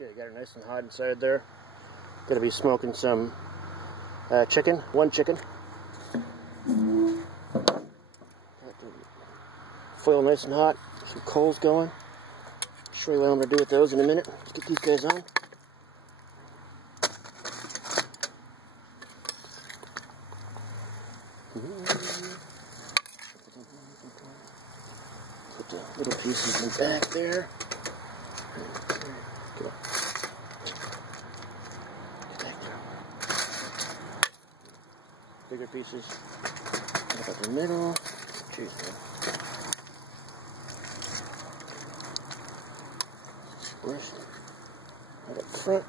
Okay, got it nice and hot inside there. Gonna be smoking some chicken, one chicken. Got the foil nice and hot, some coals going. I'll show you what I'm gonna do with those in a minute. Let's get these guys on. Put the little pieces in the back there. Bigger pieces up in the middle. Jeez, man. Squish right up front.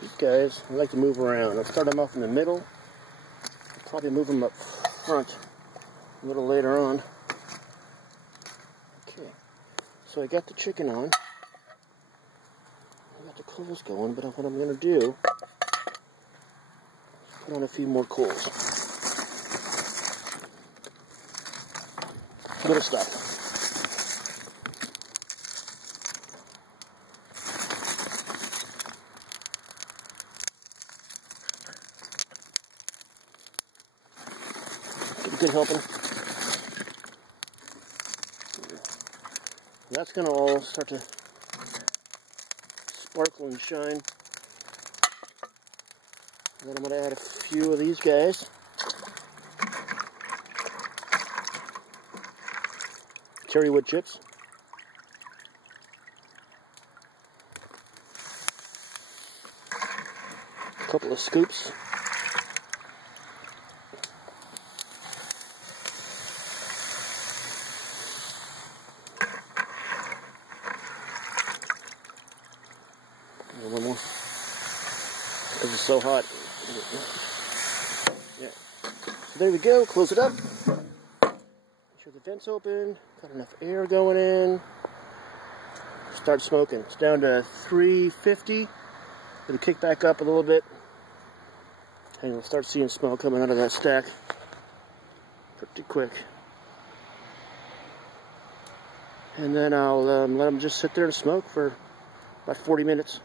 These guys, I like to move around. I'll start them off in the middle. I'll probably move them up front a little later on. Okay, so I got the chicken on. I got the coals going, but what I'm going to do is put on a few more coals. Little stuff. Good helping. That's going to all start to sparkle and shine. And then I'm going to add a few of these guys. Cherry wood chips. A couple of scoops. One more. This is so hot. Yeah. So there we go. Close it up. Make sure the vent's open. Got enough air going in. Start smoking. It's down to 350. It'll kick back up a little bit. And you'll start seeing smoke coming out of that stack pretty quick. And then I'll let them just sit there and smoke for about 40 minutes.